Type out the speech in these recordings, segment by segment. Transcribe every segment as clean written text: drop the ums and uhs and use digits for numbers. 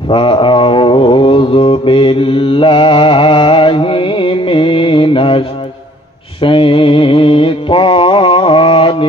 فأعوذ بالله من الشيطان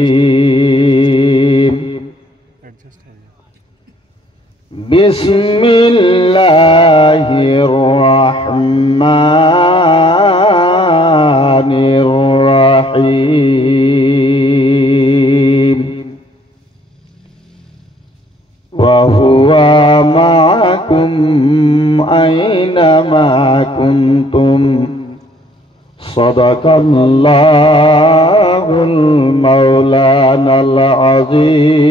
الرجيم بسم الله الرحمن الرحيم وهو معكم أينما كنتم صدق الله المولانا العظيم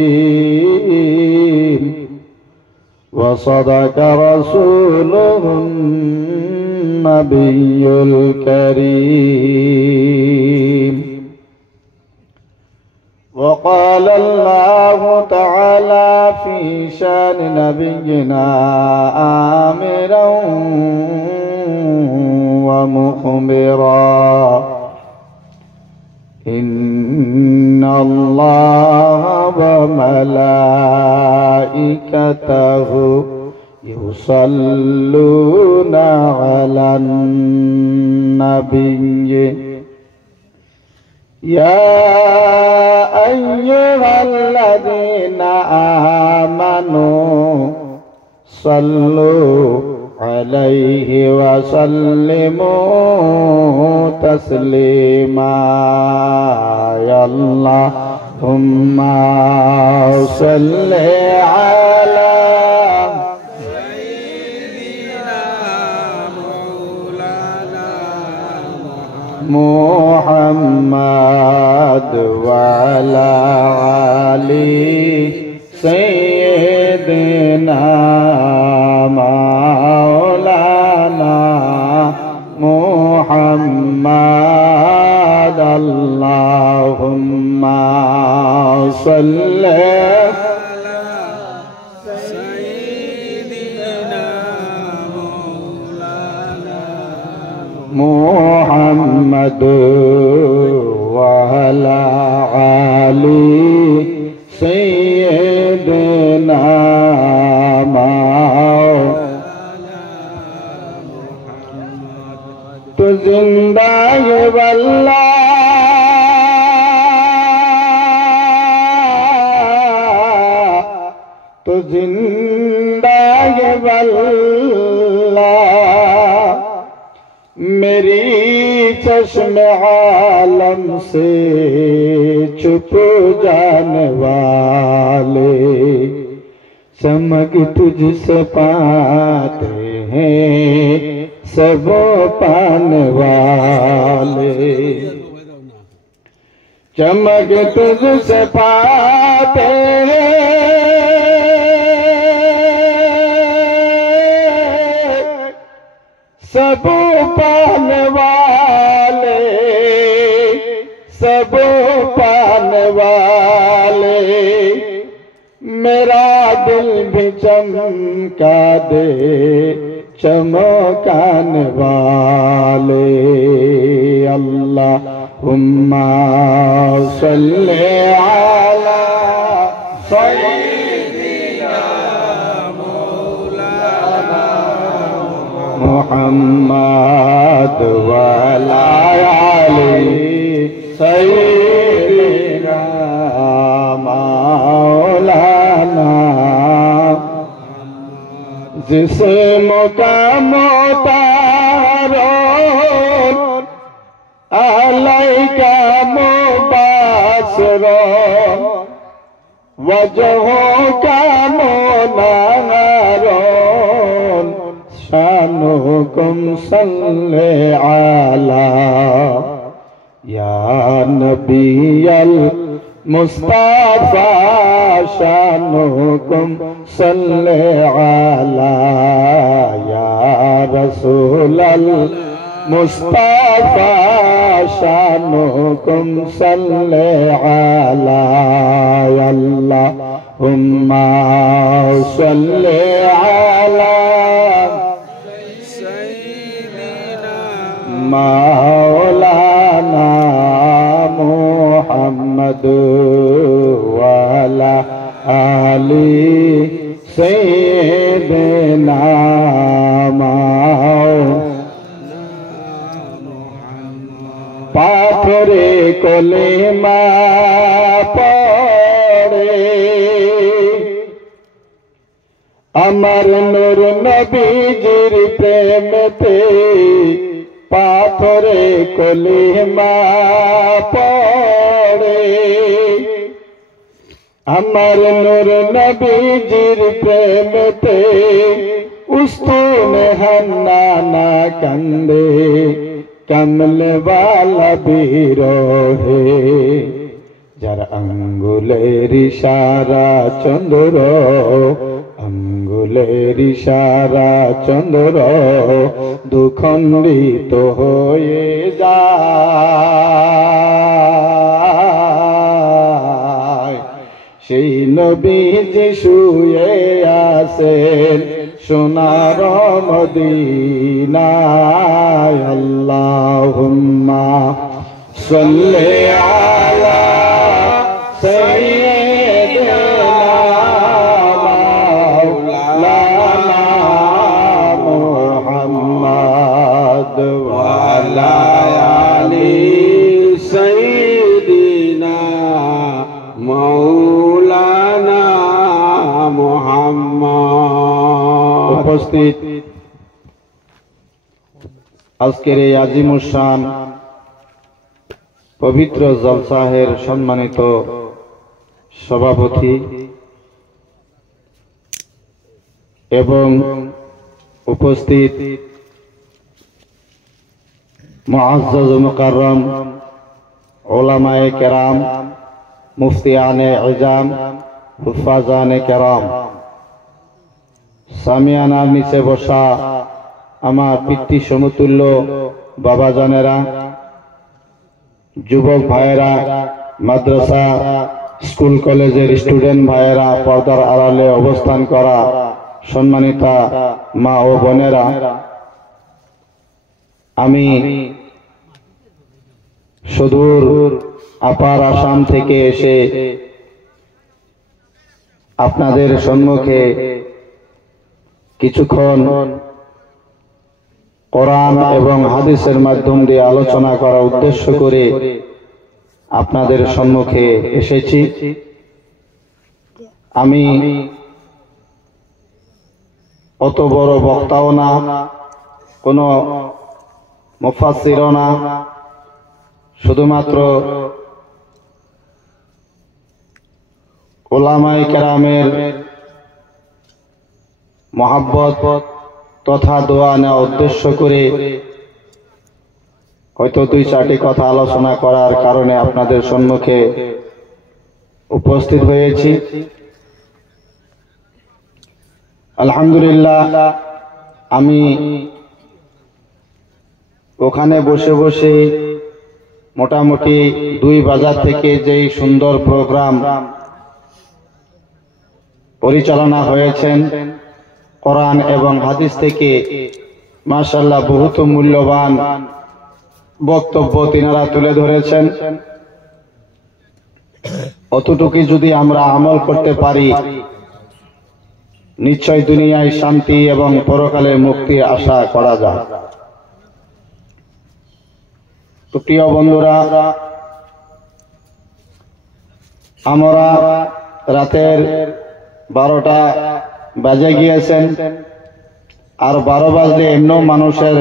وصدق رسوله النبي الكريم وقال الله تعالى في شان نبينا آمرا ومخبرا إن الله وملائكته يصلون على النبي يا أيها الذين آمنوا صلوا عليه وسلموا تسليما يا اللهم صل على سيدنا مولانا محمد وعلى آل سيدنا مولانا محمد اللهم صل على سيدنا مولانا محمد وعلى آل سيدنا تو زندہ ہے واللہ تو زندہ ہے واللہ میری چشم عالم سے چھپ جانے والے چمک تجھ سے پاتے ہیں سب پانے والے چمک تجھ سے پاتے ہیں سب پانے والے سب پانے والے میرا دل بھی چمکا دے چمکانے والے اللہم صلی علی سیدنا مولانا محمد وعلی آلہ سیدنا مولانا جس مقام اتارو علیکا مباشرو وجہوں کا منارون شانکم صلی علی یا نبی المصطفى شانکم صلی علی یا رسول المصطفى شانکم صلی علی اللہم صلی علی مولانا محمد وعلى আলি সাইয়্যিদিনা পাথরে কলেমা পড়ে আমার নূর নবীজির প্রেমেতে পাথরে কলেমা পড়ে আমার নূর নবীজির প্রেমেতে উস্তুনে হান্নানা কান্দে কমলে वाला বিরহে যার আঙ্গুলের ইশারা চন্দ্র আঙ্গুলের ইশারা চন্দ্র দুখণ্ডিত হয়ে যায় সেই নবীজি শুয়ে আছেন সোনার মদিনায় আল্লাহুম্মা সাল্লি আলা সাইয়্যিদিনা মাওলানা মুহাম্মদ ওয়া আলা আলি সাইয়্যিদিনা মাওলানা মুহাম্মদ। উপস্থিত আজকের এই আজিমুস শান পবিত্র জলসাহের সম্মানিত সভাপতি এবং উপস্থিত মুআজ্জাজ মুকাররম উলামায়ে কেরাম মুফতিয়ানে ইজাম হুফাজানে কেরাম সামিয়ানার নিচে বসা আমার পিতৃ সমতুল্য বাবাজানেরা যুবক ভাইয়েরা মাদ্রাসা স্কুল কলেজের স্টুডেন্ট ভাইয়েরা পর্দার আড়ালে অবস্থান করা সম্মানিতা মা ও বোনেরা আমি সুদূর আপার আসাম থেকে এসে আপনাদের সম্মুখে কিছুক্ষণ কোরআন এবং হাদিসের মাধ্যম দিয়ে আলোচনা করার উদ্দেশ্য করে আপনাদের সম্মুখে এসেছি। আমি অত বড় বক্তাও না, কোনো মুফাসসিরও না, শুধুমাত্র উলামায়ে কেরামের মহাব্বত তথা দোয়া নেওয়া উদ্দেশ্য করে হয়তো দুই চারটি কথা আলোচনা করার কারণে আপনাদের সম্মুখে উপস্থিত হয়েছি। আলহামদুলিল্লাহ, আমি ওখানে বসে বসে মোটামুটি 2 বাজার থেকে যেই সুন্দর প্রোগ্রাম পরিচালনা হয়েছেন কোরআন এবং হাদিস থেকে মাশাআল্লাহ বহুত মূল্যবান বক্তব্য তিনারা তুলে ধরেছেন। অতটুকু যদি আমরা আমল করতে পারি নিশ্চয় দুনিয়ায় শান্তি এবং পরকালে মুক্তি আশা করা যায়। তো প্রিয় বন্ধুরা, আমরা রাতের 12টা বাজে গিয়েছেন, আর 12 বাজলে এমনিও মানুষের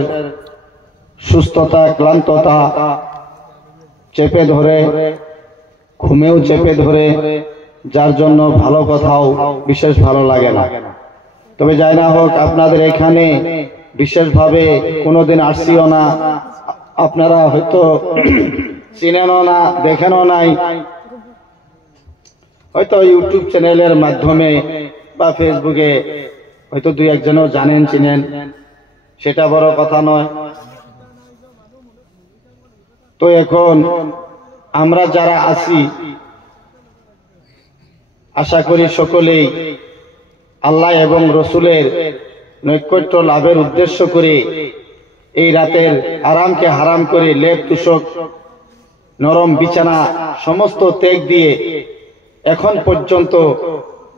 সুস্থতা ক্লান্ততা চেপে ধরে, ঘুমেও চেপে ধরে, যার জন্য ভালো কথাও বিশেষ ভালো লাগে না। তবে যাই না হোক, আপনাদের এখানে বিশেষভাবে কোনোদিন আসছিও না, আপনারা হয়তো চিনেনও না, দেখেনও নাই, হয়তো ইউটিউব চ্যানেলের মাধ্যমে বা ফেসবুকে হয়তো 2-1 জনও জানেন চিনেন, সেটা বড় কথা নয়। তো এখন আমরা যারা আছি আশা করি সকলেই আল্লাহ এবং রসুলের নৈকট্য লাভের উদ্দেশ্য করে এই রাতের আরামকে হারাম করে লেপ তুষক নরম বিছানা সমস্ত ত্যাগ দিয়ে এখন পর্যন্ত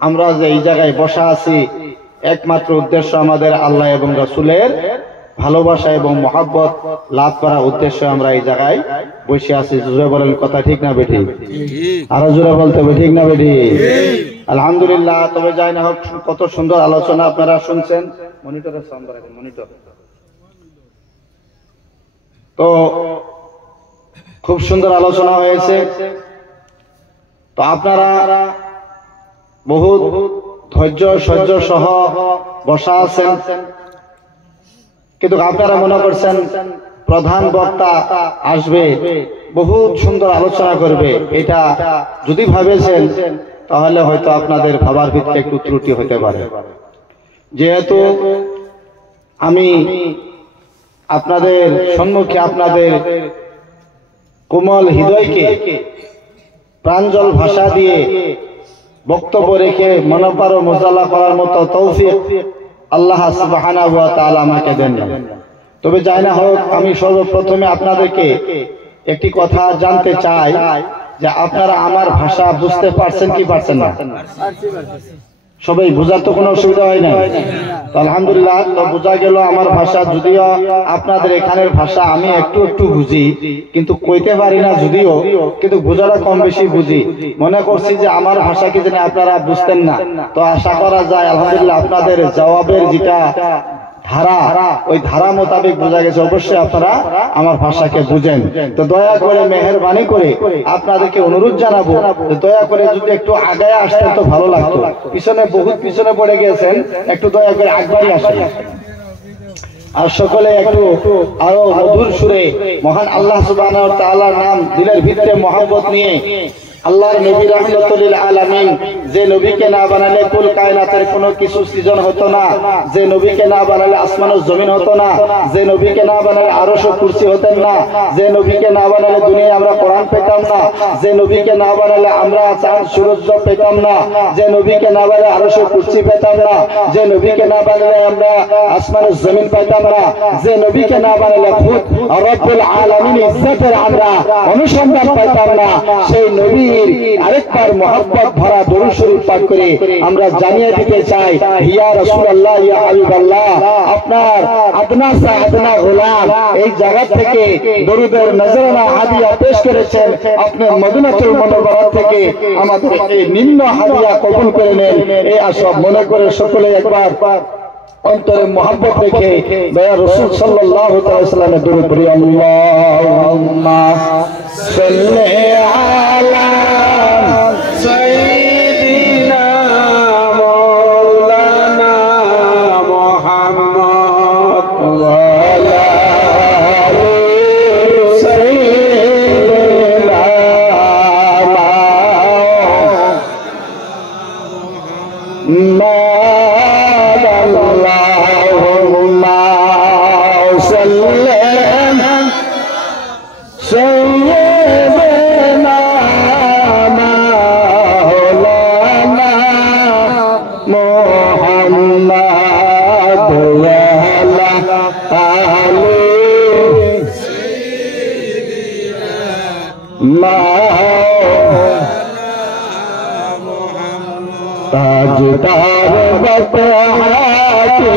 আমরা যে এই জায়গায় বসা আছি একমাত্র উদ্দেশ্য আমাদের আল্লাহ এবং রাসূলের ভালোবাসা এবং মহব্বত লাভ করার উদ্দেশ্যে আমরা এই জায়গায় বসে আছি। জোরে বলেন কথা ঠিক না বেঠিক? আরো জোরে বলতে হবে ঠিক না বেঠিক? আলহামদুলিল্লাহ। তবে যাই না হোক, কত সুন্দর আলোচনা আপনারা শুনছেন। মনিটরে সাউন্ড বাড়াবেন, মনিটর। তো খুব সুন্দর আলোচনা হয়েছে। তো আপনারা বহুত ধৈর্য সহ্য সহ বসা আছেন, কিন্তু আপনারা মনে করছেন প্রধান বক্তা আসবে, বহুত সুন্দর আলোচনা করবে। এটা যদি ভাবেছেন তাহলে হয়তো আপনাদের ভাবার ভিত্তিতে একটু ত্রুটি হতে পারে। যেহেতু আমি আপনাদের সম্মুখে আপনাদের কোমল হৃদয়কে প্রাঞ্জল ভাষা দিয়ে বক্তব্য রেখে মনোপার মোজালা করার মতো তৌফিক আল্লাহ সুবহানাহু ওয়া তাআলা আমাকে দেন। তবে যাই না হোক, আমি সর্বপ্রথমে আপনাদেরকে একটি কথা জানতে চাই যে আপনারা আমার ভাষা বুঝতে পারছেন কি পারছেন না? সবাই বোঝার তো কোনো অসুবিধা হয় না? আলহামদুলিল্লাহ। তো বোঝা গেল আমার ভাষা, যদিও আপনাদের এখানের ভাষা আমি একটু একটু বুঝি, কিন্তু কইতে পারি না যদিও, কিন্তু বোঝাটা কম বেশি বুঝি। মনে করছি যে আমার ভাষা কি জানি আপনারা বুঝতেন না। তো আশা করা যায় আলহামদুলিল্লাহ আপনাদের জবাবের যেটা ধারা, ওই ধারা মোতাবেক বোঝা গেছে অবশ্যই আপনারা আমার ভাষাকে বুঝেন। তো দয়া করে মেহেরবানি করে আপনাদেরকে অনুরোধ জানাবো, দয়া করে যদি একটু আগায় আসতেন তো ভালো লাগতো। পিছনে বহুত পিছনে পড়ে গেছেন, একটু দয়া করে আগবাড়ি আসেন। আর সকলে একটু আরো মধুর সুরে মহান আল্লাহ সুবহানাহু ওয়া তাআলার নাম দিলের ভিতরে মহব্বত নিয়ে, আল্লাহর নবী রাহমাতুল লিল আলামিন, যে নবীকে না বানালে কুল কায়নাতের কোনো কিছু সৃজন হতো না, যে নবীকে না বানালে আসমান ও জমিন হতো না, যে নবীকে না বানালে আরশ ও কুরসি হতেন না, যে নবীকে না বানালে দুনিয়ায় আমরা কোরআন পেতাম না, যে নবীকে না বানালে আমরা চাঁদ সূর্য পেতাম না, যে নবীকে না বানালে আরশ ও কুরসি পেতাম না, যে নবীকে না বানালে আমরা আসমান ও জমিন পেতাম না, যে নবীকে না বানালে খুদ রব্বুল আলামিন ইজ্জতের আমরা অনুসন্ধান পেতাম না, সেই নবী আরেকবার মহব্বত ভরা দরুদ শরীফ পাঠ করে আমরা জানিয়ে দিতে চাই, ইয়া রাসূলুল্লাহ, ইয়া হাবিবাল্লাহ, আপনার আদনা সা আদনা গোলাম এই জায়গা থেকে দরুদের নজরানা হাদিয়া পেশ করেছেন। আপনি মদিনাতুল মুনাওয়ারা থেকে আমাদের এই নিম্ন হাদিয়া কবুল করে নেন, এই আশা মনে করে সকলে একবার অন্তরে মহব্বত রেখে দয়া রাসূল সাল্লাল্লাহু আলাইহি ওয়াসাল্লামের দরুদ পড়ি। আল্লাহুম্মা সাল্লি আলা সাইয়্যিদিনা মাওলানা মুহাম্মদ ওয়া আলা আলি সাইয়্যিদিনা মুহাম্মদ। ताजदार बता के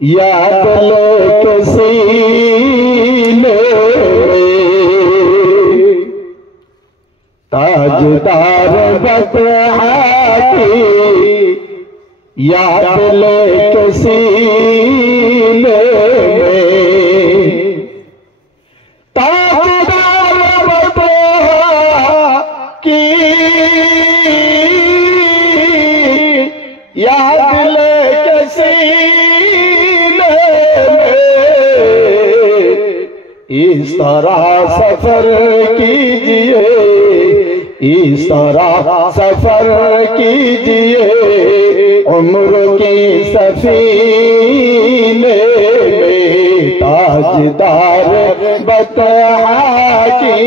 याद लो सीने ताजदार बता के याद लो सीने ताजदार बता की याद लेके सीने में इस तरह सफर कीजिए, इस तरह सफर कीजिए उम्र की सफीने में। ताजदार बता की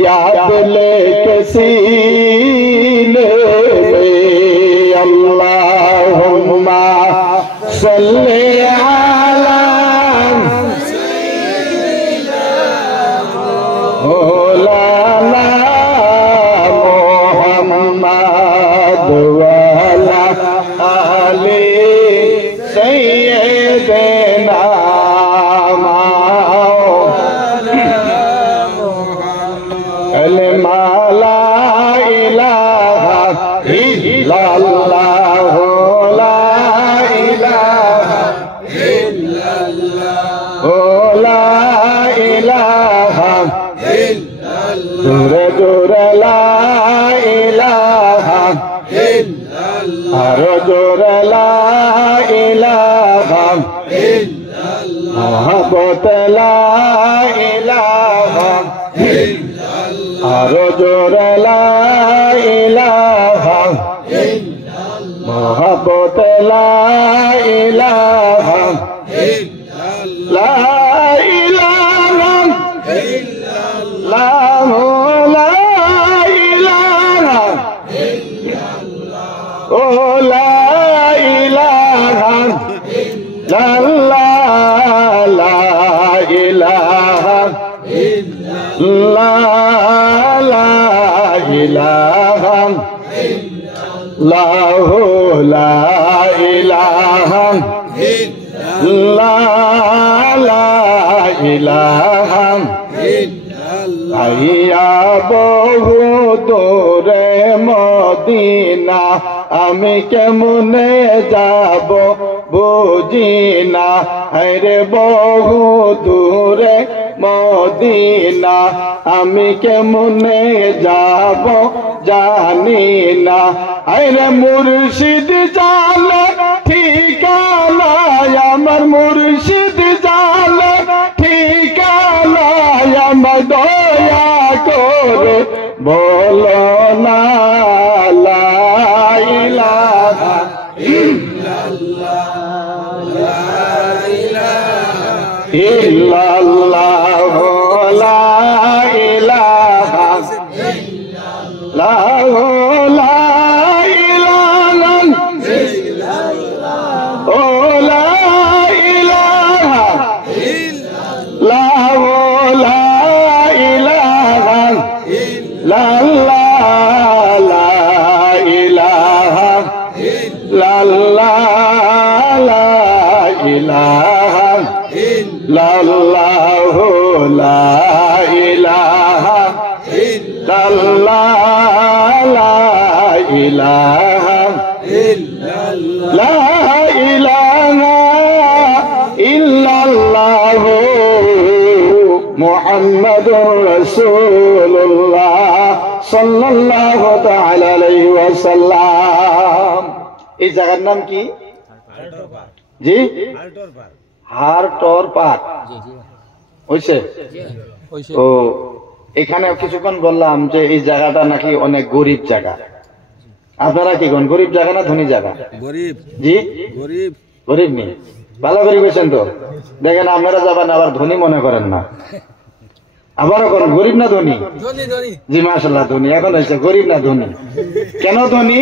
याद लेके सीने में। अल्लाहुम्मा सल्ली अला सय्यिदिना मौलाना আরো জোরে লা ইলাহা ইল্লাল্লাহ মহব্বত লা ইলাহা ইল্লাল্লাহ আরো জোরে লা ইলাহা ইল্লাল্লাহ মহব্বত লা ইলাহা ইল্লাল্লাহ বহু দূরে মদিনা আমি কেমনে যাব বুঝি না রে বহু দূরে মদিনা আমি কেমনে যাব জানি না রে মুর্শিদ জানে ঠিকানা আমার মুর্শিদ জানে ঠিকানা আমার দয়া করে বলো না লা ইলাহা ইল্লাল্লাহ লা ইলাহা ইল্লাল্লাহ লা ইলাহা ইল্লাল্লাহ লা ইলাহা ইল্লাল্লাহ ও লা ইলাহা ইল্লাল্লাহ লা ইলাহা ইল্লাল্লাহ লা ইলাহা ইল্লাল্লাহ লা ইলাহা ইল্লাল্লাহ লা ইলাহা ইল্লাল্লাহ লা ইলাহা ইল্লাল্লাহ লা ইলাহা ইল্লাল্লাহ মুহাম্মাদুর রাসূলুল্লাহ সাল্লাল্লাহু তাআলা আলাইহি ওয়াসাল্লাম। এই জায়গার নাম কি? জি হারটর পার্ক হইছে। ও এখানে কিছুক্ষণ বললাম যে এই জায়গাটা নাকি অনেক গরিব জায়গা। আপনারা কি কোন গরিব জায়গা না ধনী জায়গা? গরিব। জি গরিব। গরিব নেই, ভালো করে গেছেন তো। দেখেন আপনারা যাবেন আবার ধনী মনে করেন না। আবারও কোন গরিব না ধনী? জি মাশাআল্লাহ ধনী। এখন হয়েছে গরিব না ধনী। কেন ধনী?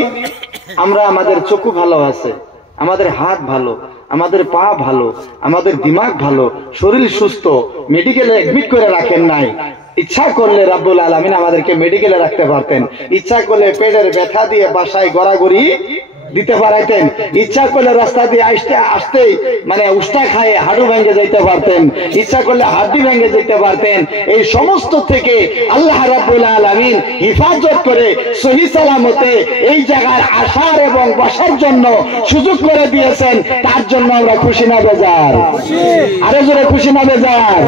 আমরা আমাদের চক্ষু ভালো আছে, আমাদের হাত ভালো, আমাদের পা ভালো, আমাদের দিমাগ ভালো, শরীর সুস্থ, মেডিকেলে এডমিট করে রাখেন নাই। ইচ্ছা করলে রাব্বুল আলামিন আমাদেরকে মেডিকেলে রাখতে পারতেন, ইচ্ছা করলে পেটের ব্যথা দিয়ে বাসায় গড়াগড়ি দিতে পারাইতেন, ইচ্ছা করলে রাস্তা দিয়ে আসতেই মানে উষ্টা খায় হাঁটু ভেঙে যেতে পারতেন, ইচ্ছা করলে হাড্ডি ভেঙে যেতে পারতেন। এই সমস্ত থেকে আল্লাহ রাব্বুল আলামিন হিফাজত করে সহি সালামতে এই জায়গার আসার এবং বসার জন্য সুযোগ করে দিয়েছেন। তার জন্য আমরা খুশি না বেজার? আরো জোরে খুশি না বেজার?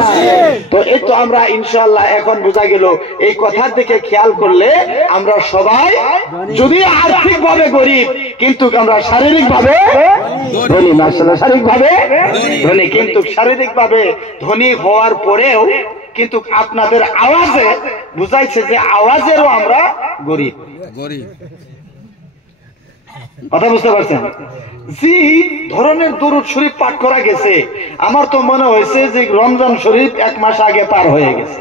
তো এই তো আমরা ইনশাআল্লাহ এখন বোঝা গেল এই কথার দিকে খেয়াল করলে আমরা সবাই যদি আর্থিক ভাবে গরিব কিন্তু আমরা শারীরিক ভাবে ধনী, শারীরিক ভাবে ধনী, কিন্তু শারীরিক ভাবে ধনী হওয়ার পরেও কিন্তু আপনাদের আওয়াজে বুঝাইছে যে আওয়াজেরও আমরা গরিব। কথা বুঝতে পারছেন? যে ধরনের দরুদ শরীফ পাঠ করা গেছে আমার তো মনে হয়েছে যে রমজান শরীফ 1 মাস আগে পার হয়ে গেছে।